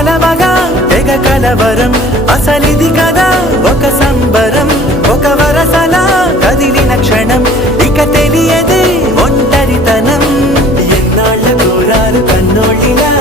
కలవగా తెగ కలవరం అసలిది కదా ఒక సంబరం ఒక వరసలా కదిలిన క్షణం ఇక తెలియదే ఒంటరితనం ఎన్నాళ్ళ కోరాలు కన్నోళ్ళిలా